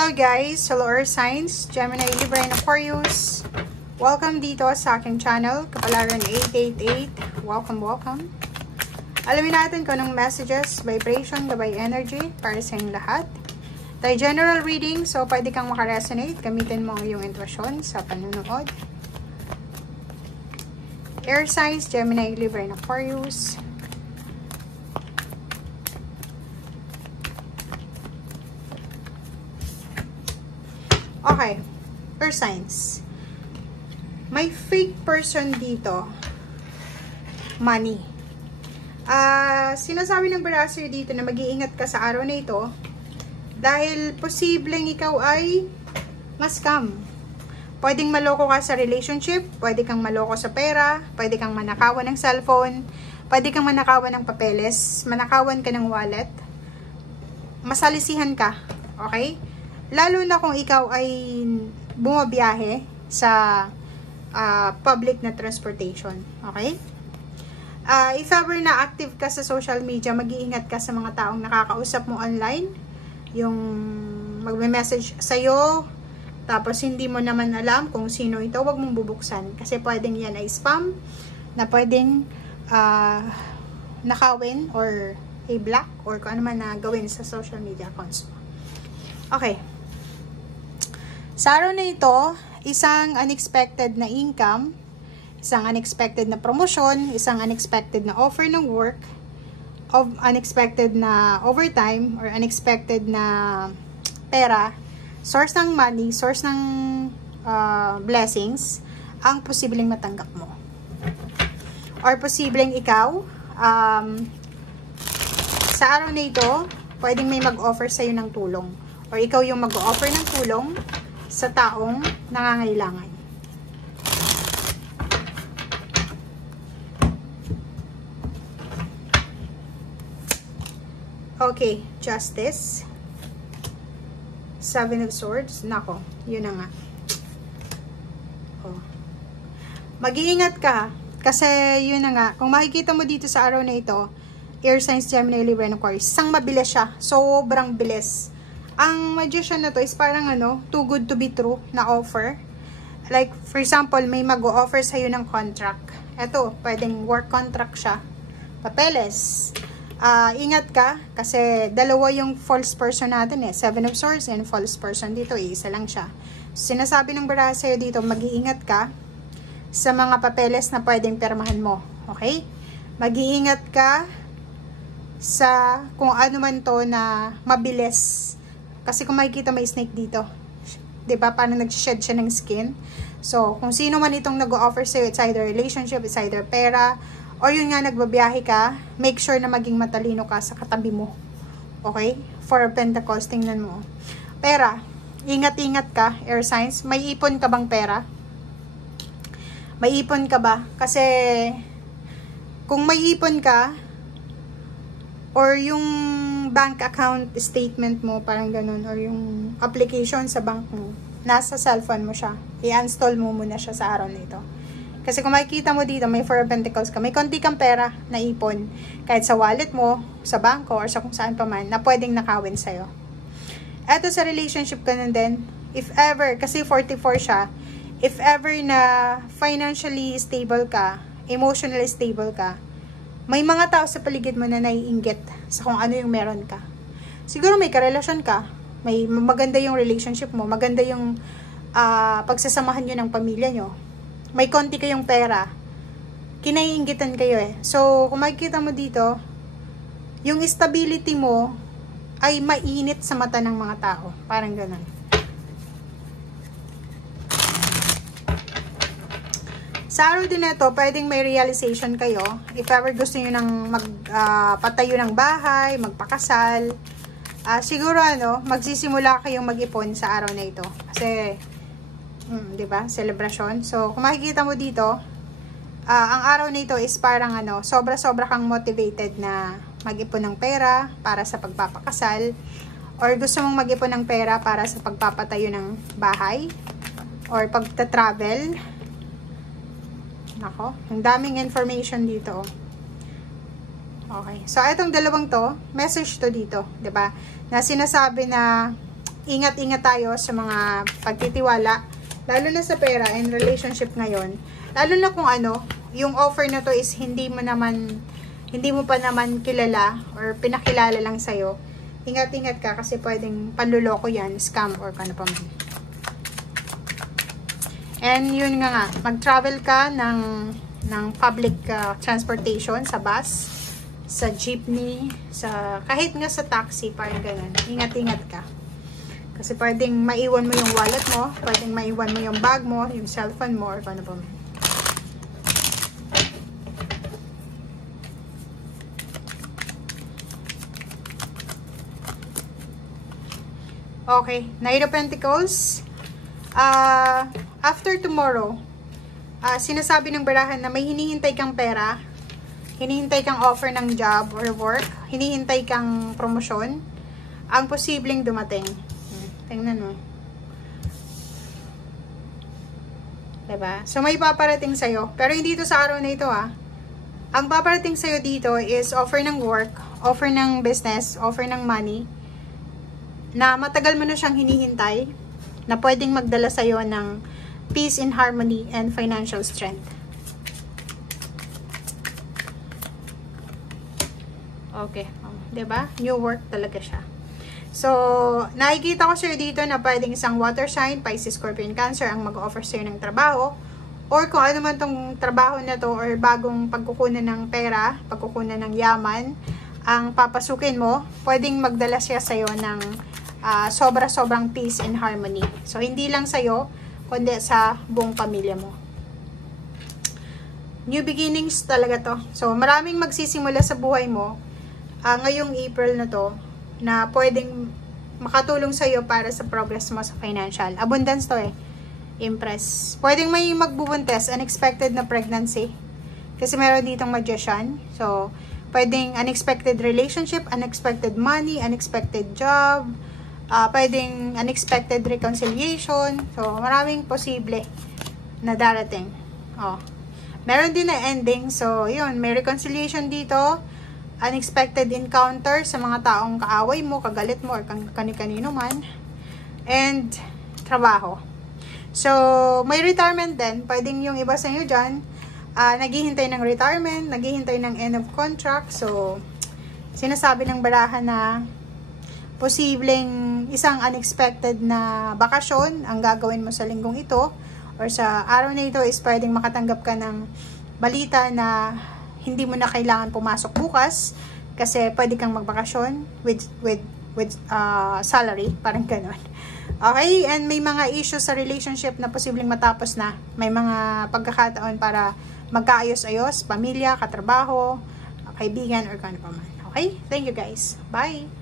Hello guys! Hello Earth Signs, Gemini, Libra, and Aquarius. Welcome dito sa aking channel, Kapalaran 888. Welcome. Alamin natin kung anong messages, vibration, gabay energy para sa inyong lahat. Tayo general reading, so pwede kang makaresonate. Gamitin mo ang iyong intuition sa panunood. Air Signs, Gemini, Libra, and Aquarius. Okay, Earth Signs. May fake person dito. Money. Sinasabi ng Barasir dito na mag-iingat ka sa araw na ito dahil posibleng ikaw ay ma-scam. Pwedeng maloko ka sa relationship, pwede kang maloko sa pera, pwede kang manakawan ng cellphone, pwede kang manakawan ng papeles, manakawan ka ng wallet, masalisihan ka, okay? Lalo na kung ikaw ay bumabiyahe sa public na transportation. Okay? If ever na active ka sa social media, mag-iingat ka sa mga taong nakakausap mo online. Yung magme-message sa'yo, tapos hindi mo naman alam kung sino ito, wag mong bubuksan. Kasi pwedeng yan ay spam, na pwedeng nakawin or i-block or kung ano man na gawin sa social media accounts mo. Okay. Sa araw na ito, isang unexpected na income, isang unexpected na promotion, isang unexpected na offer ng work, unexpected na overtime, or unexpected na pera, source ng money, source ng blessings, ang posibleng matanggap mo. Or posibleng ikaw, sa araw na ito, pwedeng may mag-offer sa'yo ng tulong. Or ikaw yung mag-offer ng tulong sa taong nangangailangan. Okay, Justice. Seven of Swords. Nako, yun na nga. Oh. Mag-iingat ka. Kasi yun na nga. Kung makikita mo dito sa araw na ito, Air Signs, Gemini, Libra, and Aquarius, isang mabilis siya. Sobrang bilis. Ang magician na to is parang too good to be true na offer. Like, for example, may mag-o-offer sa'yo ng contract. Ito, pwedeng work contract siya. Papeles. Ingat ka, kasi dalawa yung false person natin eh. Seven of Swords and false person dito, isa lang siya. Sinasabi ng bara sa'yo dito, mag-iingat ka sa mga papeles na pwedeng pirmahan mo. Okay? Mag-iingat ka sa kung ano man to na mabilis. Kasi kung makikita may snake dito, 'di ba? Parang nag-shed siya ng skin. So, kung sino man itong nag-o-offer sa'yo, it's either relationship, it's either pera, or yun nga, nagbabiyahe ka, make sure na maging matalino ka sa katabi mo. Okay? For Pentacles, tingnan mo. Pera, ingat-ingat ka, Air Signs. May ipon ka bang pera? May ipon ka ba? Kasi, kung may ipon ka, or yung bank account statement mo, parang ganun, or yung application sa bank mo, nasa cellphone mo siya. I-install mo muna siya sa araw na ito. Kasi kung makikita mo dito, may Four of Pentacles ka, may konti kang pera na ipon, kahit sa wallet mo, sa bangko, or sa kung saan pa man, na pwedeng nakawin sa'yo. Eto sa relationship ka nun din, if ever, kasi 44 siya, if ever na financially stable ka, emotionally stable ka, may mga tao sa paligid mo na naiinggit sa kung ano yung meron ka. Siguro may karelasyon ka, may maganda yung relationship mo, maganda yung pagsasamahan nyo ng pamilya nyo, may konti kayong pera, kinaiinggitan kayo eh. So, kung makikita mo dito, yung stability mo ay mainit sa mata ng mga tao. Parang ganun. Sa araw din ito, pwedeng may realization kayo. If ever gusto nyo nang magpatayo ng bahay, magpakasal, siguro magsisimula kayong mag-ipon sa araw na ito. Kasi, diba? Celebration. So, kung makikita mo dito, ang araw na ito is parang sobra-sobra kang motivated na mag-ipon ng pera para sa pagpapakasal. Or gusto mong mag-ipon ng pera para sa pagpapatayo ng bahay. Or pagta-travel. Nako, ang daming information dito. Okay. So, itong dalawang to, message to dito, 'di ba? Na sinasabi na ingat-ingat tayo sa mga pagtitiwala, lalo na sa pera and relationship ngayon. Lalo na kung ano, yung offer na to is hindi mo pa naman kilala or pinakilala lang sa'yo. Ingat-ingat ka kasi pwedeng panluloko yan, scam or ano pa man. And yun nga, mag-travel ka ng public transportation, sa bus, sa jeepney, kahit nga sa taxi, parang ganun. Ingat-ingat ka. Kasi pwedeng maiwan mo yung wallet mo, pwedeng maiwan mo yung bag mo, yung cellphone mo, or ano pa man. Okay, Knight of Pentacles. After tomorrow, sinasabi ng barahan na may hinihintay kang pera, hinihintay kang offer ng job or work, hinihintay kang promosyon, ang posibleng dumating. Tingnan mo. Diba? So, may paparating sa'yo. Pero hindi ito sa araw na ito, Ang paparating sa'yo dito is offer ng work, offer ng business, offer ng money, na matagal mo na siyang hinihintay, na pwedeng magdala sa'yo ng peace and harmony and financial strength. Okay. Diba? New work talaga siya. So, nakikita ko sa'yo dito na pwedeng isang water sign, Pisces, Scorpion, Cancer, ang mag-offer sa'yo ng trabaho. Or kung ano man tong trabaho na to, or bagong pagkukunan ng pera, pagkukunan ng yaman, ang papasukin mo, pwedeng magdala siya sa'yo ng sobra-sobrang peace and harmony. So, hindi lang sa'yo, kundi sa buong pamilya mo. New beginnings talaga to. So, maraming magsisimula sa buhay mo ngayong April na to, na pwedeng makatulong sa'yo para sa progress mo sa financial. Abundance to Empress. Pwedeng may magbubuntes, unexpected na pregnancy. Kasi meron ditong magician. So, pwedeng unexpected relationship, unexpected money, unexpected job, pwedeng unexpected reconciliation. So, maraming posible na darating. Meron din na ending. So, yun, may reconciliation dito. Unexpected encounter sa mga taong kaaway mo, kagalit mo, or kani-kanino man. And, trabaho. So, may retirement din. Pwedeng yung iba sa inyo dyan, naghihintay ng retirement, naghihintay ng end of contract. So, sinasabi ng barahan na posibleng isang unexpected na bakasyon ang gagawin mo sa linggong ito or sa araw na ito is pwedeng makatanggap ka ng balita na hindi mo na kailangan pumasok bukas kasi pwede kang magbakasyon with salary, parang gano'n. Okay, and may mga issues sa relationship na posibleng matapos na. May mga pagkakataon para magkaayos-ayos, pamilya, katrabaho, kaibigan, or kano pa man. Okay, thank you guys. Bye!